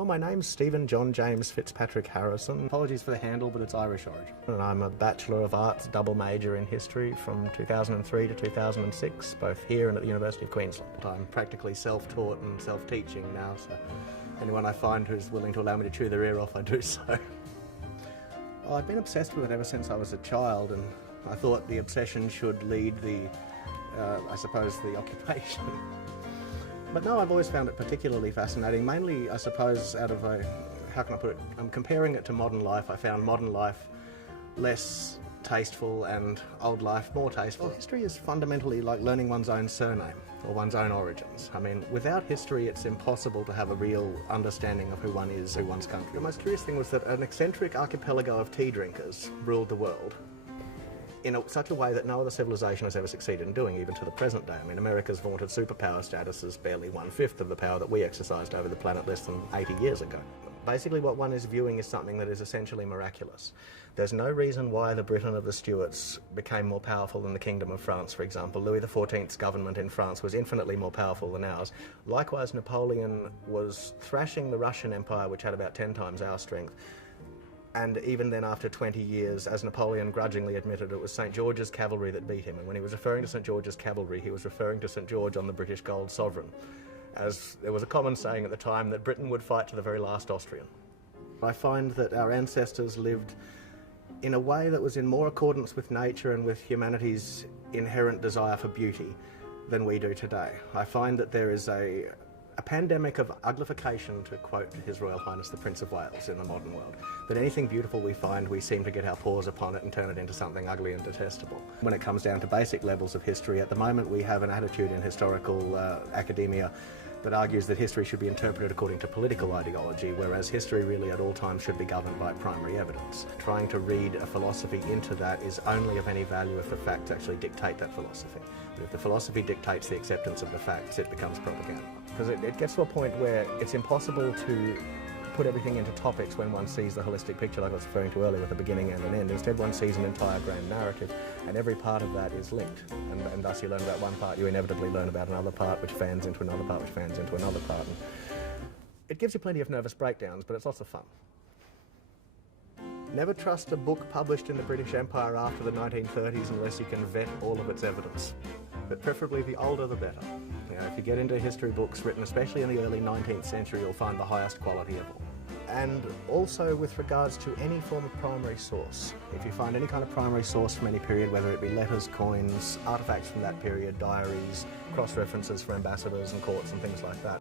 Well, my name's Stephen John James Fitzpatrick Harrison. Apologies for the handle, but it's Irish origin. And I'm a Bachelor of Arts double major in history from 2003 to 2006, both here and at the University of Queensland. I'm practically self-taught and self-teaching now, so anyone I find who's willing to allow me to chew their ear off, I do so. Well, I've been obsessed with it ever since I was a child, and I thought the obsession should lead the occupation. But no, I've always found it particularly fascinating, mainly, I suppose, out of how can I put it, comparing it to modern life. I found modern life less tasteful and old life more tasteful. Well, history is fundamentally like learning one's own surname or one's own origins. I mean, without history, it's impossible to have a real understanding of who one is, who one's country. The most curious thing was that an eccentric archipelago of tea drinkers ruled the world in such a way that no other civilization has ever succeeded in doing, even to the present day. I mean, America's vaunted superpower status is barely 1/5 of the power that we exercised over the planet less than 80 years ago. Basically, what one is viewing is something that is essentially miraculous. There's no reason why the Britain of the Stuarts became more powerful than the Kingdom of France, for example. Louis XIV's government in France was infinitely more powerful than ours. Likewise, Napoleon was thrashing the Russian Empire, which had about 10 times our strength. And even then, after 20 years, as Napoleon grudgingly admitted, it was St. George's cavalry that beat him. And when he was referring to St. George's cavalry, he was referring to St. George on the British gold sovereign, as there was a common saying at the time that Britain would fight to the very last Austrian. I find that our ancestors lived in a way that was in more accordance with nature and with humanity's inherent desire for beauty than we do today. I find that there is a pandemic of uglification, to quote His Royal Highness the Prince of Wales, in the modern world. That anything beautiful we find, we seem to get our paws upon it and turn it into something ugly and detestable. When it comes down to basic levels of history, at the moment we have an attitude in historical academia that argues that history should be interpreted according to political ideology, whereas history really at all times should be governed by primary evidence. Trying to read a philosophy into that is only of any value if the facts actually dictate that philosophy. But if the philosophy dictates the acceptance of the facts, it becomes propaganda. Because it gets to a point where it's impossible to put everything into topics when one sees the holistic picture, like I was referring to earlier, with a beginning and an end. Instead, one sees an entire grand narrative, and every part of that is linked. And thus you learn about one part, you inevitably learn about another part, which fans into another part, which fans into another part. And it gives you plenty of nervous breakdowns, but it's lots of fun. Never trust a book published in the British Empire after the 1930s unless you can vet all of its evidence. But preferably the older the better. You know, if you get into history books written especially in the early 19th century, you'll find the highest quality of all. And also with regards to any form of primary source. If you find any kind of primary source from any period, whether it be letters, coins, artefacts from that period, diaries, cross-references for ambassadors and courts and things like that,